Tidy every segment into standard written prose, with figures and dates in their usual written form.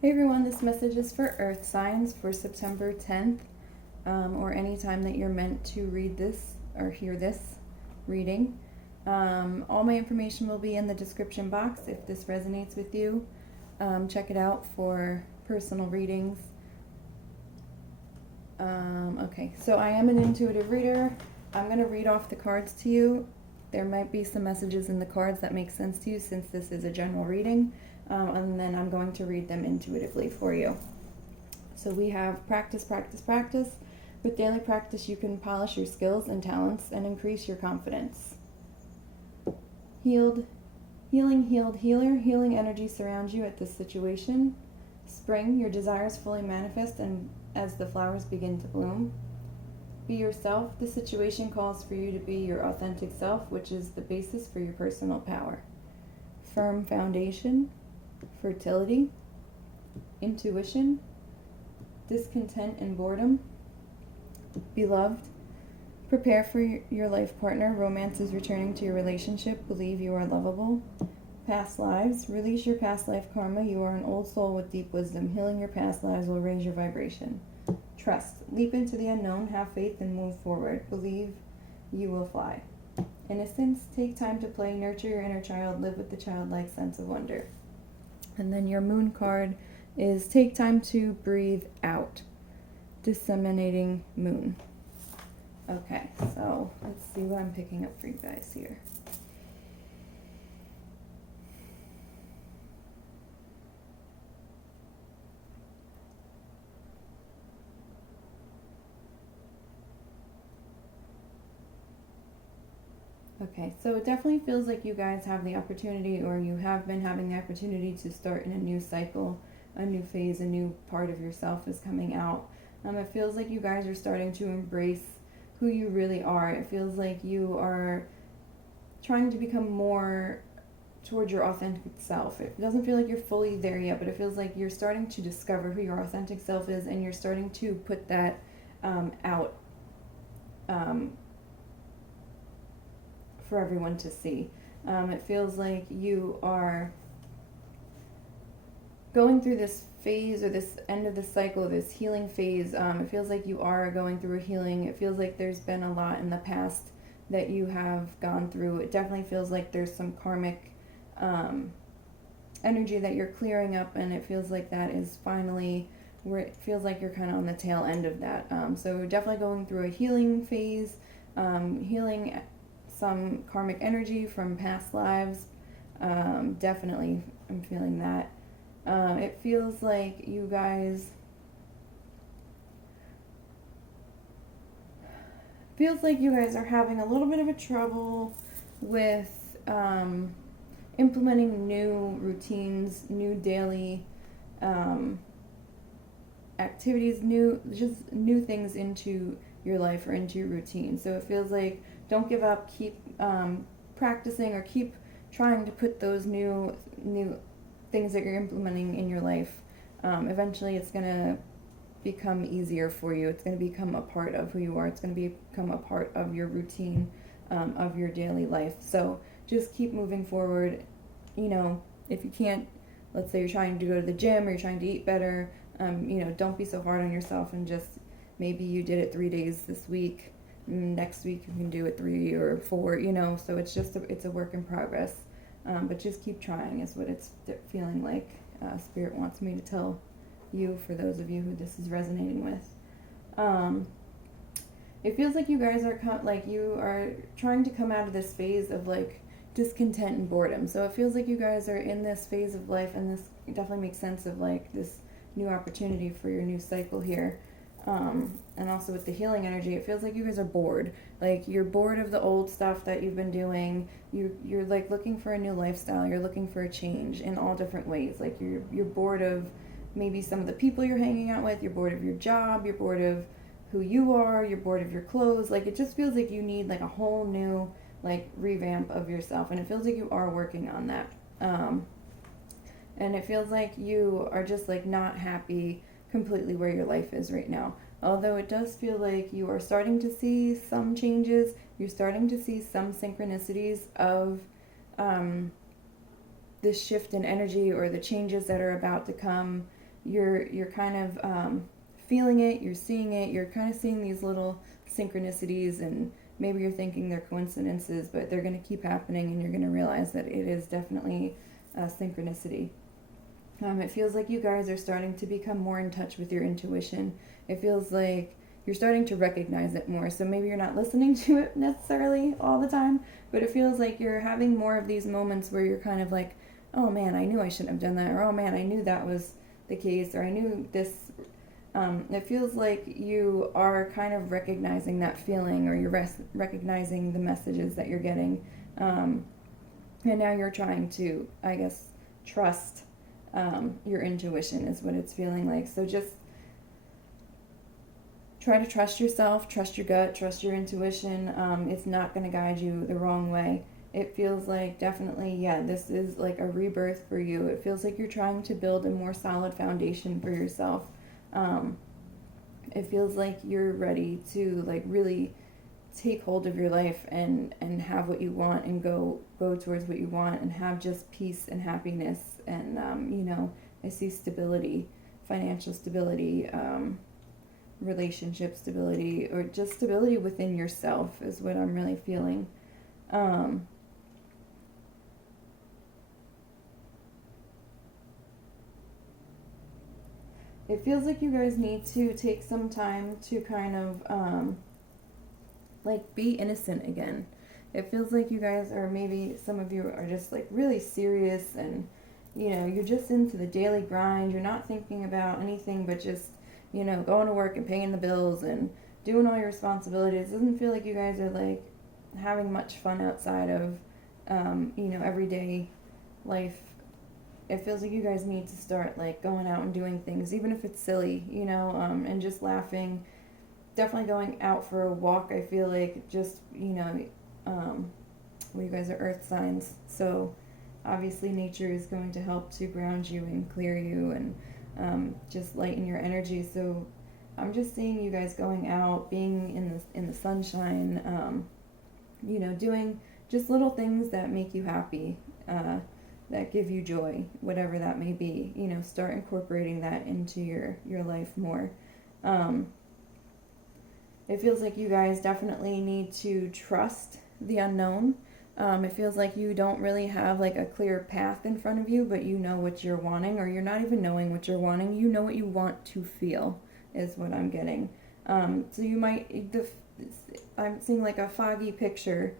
Hey everyone, this message is for Earth signs for September 10th, or any time that you're meant to read this or hear this reading. All my information will be in the description box if this resonates with you. Check it out for personal readings. Okay, so I am an intuitive reader. I'm going to read off the cards to you. There might be some messages in the cards that make sense to you since this is a general reading. And then I'm going to read them intuitively for you. So we have practice, practice, practice. With daily practice, you can polish your skills and talents and increase your confidence. Healed, healing, healed, healer. Healing energy surrounds you at this situation. Spring, your desires fully manifest and as the flowers begin to bloom. Be yourself. The situation calls for you to be your authentic self, which is the basis for your personal power. Firm foundation. Fertility, intuition, discontent and boredom. Beloved, prepare for your life partner. Romance is returning to your relationship. Believe you are lovable. Past lives, release your past life karma. You are an old soul with deep wisdom. Healing your past lives will raise your vibration. Trust, leap into the unknown. Have faith and move forward. Believe you will fly. Innocence, take time to play. Nurture your inner child. Live with the childlike sense of wonder. And then your moon card is take time to breathe out. Disseminating moon. Okay, so let's see what I'm picking up for you guys here. Okay, so it definitely feels like you guys have the opportunity, or you have been having the opportunity to start in a new cycle, a new phase, a new part of yourself is coming out. It feels like you guys are starting to embrace who you really are. It feels like you are trying to become more towards your authentic self. It doesn't feel like you're fully there yet, but it feels like you're starting to discover who your authentic self is, and you're starting to put that out for everyone to see. It feels like you are going through this phase, or this end of the cycle, this healing phase. It feels like you are going through a healing. It feels like there's been a lot in the past that you have gone through. It definitely feels like there's some karmic energy that you're clearing up, and it feels like that is finally where it feels like you're kind of on the tail end of that. So definitely going through a healing phase, healing some karmic energy from past lives. Definitely I'm feeling that. It feels like you guys are having a little bit of a trouble with implementing new routines, new daily activities, new things into your life or into your routine. So it feels like don't give up, keep practicing, or keep trying to put those new things that you're implementing in your life. Eventually it's going to become easier for you. It's going to become a part of who you are. It's going to become a part of your routine, of your daily life. So just keep moving forward. You know, if you can't, let's say you're trying to go to the gym or you're trying to eat better, don't be so hard on yourself, and just maybe you did it 3 days this week. Next week you can do it 3 or 4, so it's just it's a work in progress. But just keep trying is what it's feeling like. Spirit wants me to tell you, for those of you who this is resonating with. It feels like you guys are you are trying to come out of this phase of like discontent and boredom. So it feels like you guys are in this phase of life, and this definitely makes sense of like this new opportunity for your new cycle here. And also with the healing energy, it feels like you guys are bored. Like you're bored of the old stuff that you've been doing. You're like looking for a new lifestyle. You're looking for a change in all different ways. Like you're bored of maybe some of the people you're hanging out with. You're bored of your job. You're bored of who you are. You're bored of your clothes. Like it just feels like you need like a whole new like revamp of yourself. And it feels like you are working on that. And it feels like you are just like not happy completely where your life is right now. Although it does feel like you are starting to see some changes, you're starting to see some synchronicities of this shift in energy or the changes that are about to come you're kind of feeling it, you're seeing it, you're kind of seeing these little synchronicities, and maybe you're thinking they're coincidences, but they're going to keep happening, and you're going to realize that it is definitely a synchronicity. It feels like you guys are starting to become more in touch with your intuition. It feels like you're starting to recognize it more. So maybe you're not listening to it necessarily all the time, but it feels like you're having more of these moments where you're kind of like, oh man, I knew I shouldn't have done that, or oh man, I knew that was the case, or I knew this. It feels like you are kind of recognizing that feeling, or you're recognizing the messages that you're getting. And now you're trying to, I guess, trust your intuition is what it's feeling like. So just try to trust yourself, trust your gut, trust your intuition. It's not going to guide you the wrong way. It feels like definitely, yeah, this is like a rebirth for you. It feels like you're trying to build a more solid foundation for yourself. It feels like you're ready to like really take hold of your life and have what you want, and go towards what you want, and have just peace and happiness, and I see stability, financial stability, relationship stability, or just stability within yourself is what I'm really feeling. It feels like you guys need to take some time to kind of like be innocent again. It feels like you guys are, maybe some of you are just like really serious, and you're just into the daily grind. You're not thinking about anything but just going to work and paying the bills and doing all your responsibilities. It doesn't feel like you guys are like having much fun outside of everyday life. It feels like you guys need to start like going out and doing things, even if it's silly, and just laughing. Definitely going out for a walk. I feel like just, well, you guys are earth signs, so obviously nature is going to help to ground you and clear you, and just lighten your energy. So I'm just seeing you guys going out, being in the sunshine, doing just little things that make you happy, that give you joy, whatever that may be. Start incorporating that into your life more. It feels like you guys definitely need to trust the unknown. It feels like you don't really have like a clear path in front of you, but you know what you're wanting, or you're not even knowing what you're wanting. You know what you want to feel is what I'm getting. So you might, I'm seeing like a foggy picture,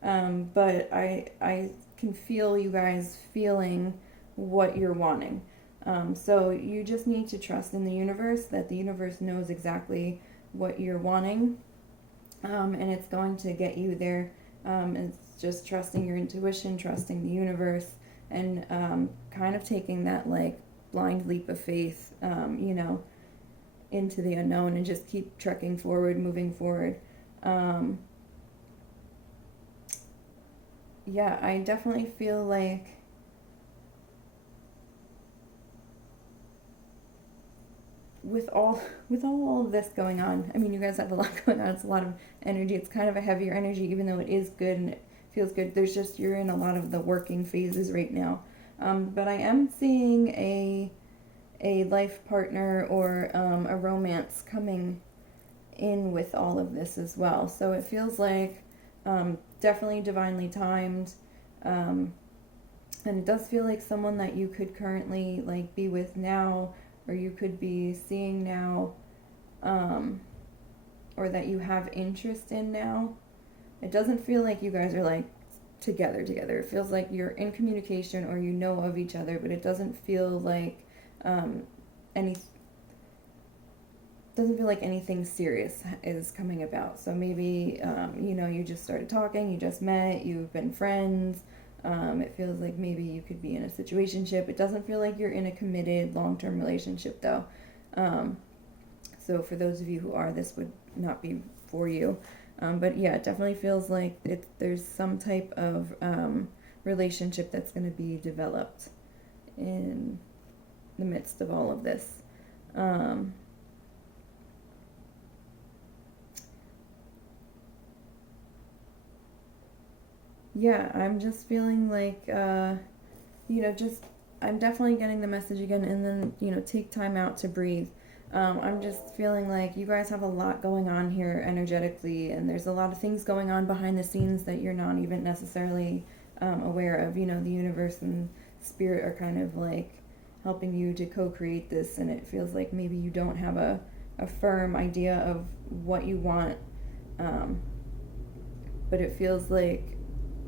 but I can feel you guys feeling what you're wanting. So you just need to trust in the universe, that the universe knows exactly what you're wanting, and it's going to get you there. It's just trusting your intuition, trusting the universe, and kind of taking that like blind leap of faith, into the unknown, and just keep trekking forward, moving forward. Yeah, I definitely feel like with all of this going on, I mean, you guys have a lot going on. It's a lot of energy. It's kind of a heavier energy, even though it is good and it feels good. There's just, you're in a lot of the working phases right now. But I am seeing a life partner, or a romance coming in with all of this as well. So it feels like definitely divinely timed. And it does feel like someone that you could currently like be with now, or you could be seeing now, or that you have interest in now. It doesn't feel like you guys are like together. It feels like you're in communication, or you know of each other, but it doesn't feel like doesn't feel like anything serious is coming about. So maybe you just started talking, you just met, you've been friends. It feels like maybe you could be in a situationship. It doesn't feel like you're in a committed long-term relationship though. So for those of you who are, this would not be for you. But yeah, it definitely feels like there's some type of relationship that's going to be developed in the midst of all of this. Yeah, I'm just feeling like, just I'm definitely getting the message again, and then, you know, take time out to breathe. I'm just feeling like you guys have a lot going on here energetically, and there's a lot of things going on behind the scenes that you're not even necessarily aware of. You know, the universe and spirit are kind of like helping you to co-create this, and it feels like maybe you don't have a firm idea of what you want, but it feels like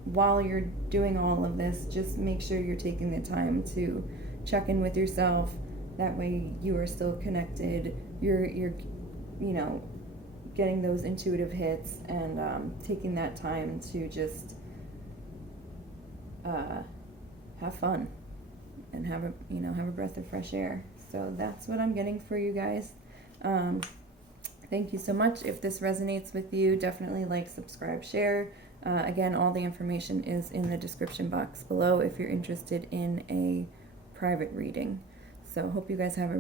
while you're doing all of this, just make sure you're taking the time to check in with yourself. That way you are still connected, you're you know, getting those intuitive hits, and taking that time to just have fun and have a breath of fresh air. So that's what I'm getting for you guys. Thank you so much. If this resonates with you, definitely like, subscribe, share. Again, all the information is in the description box below if you're interested in a private reading. So hope you guys have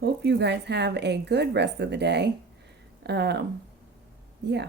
hope you guys have a good rest of the day. Yeah.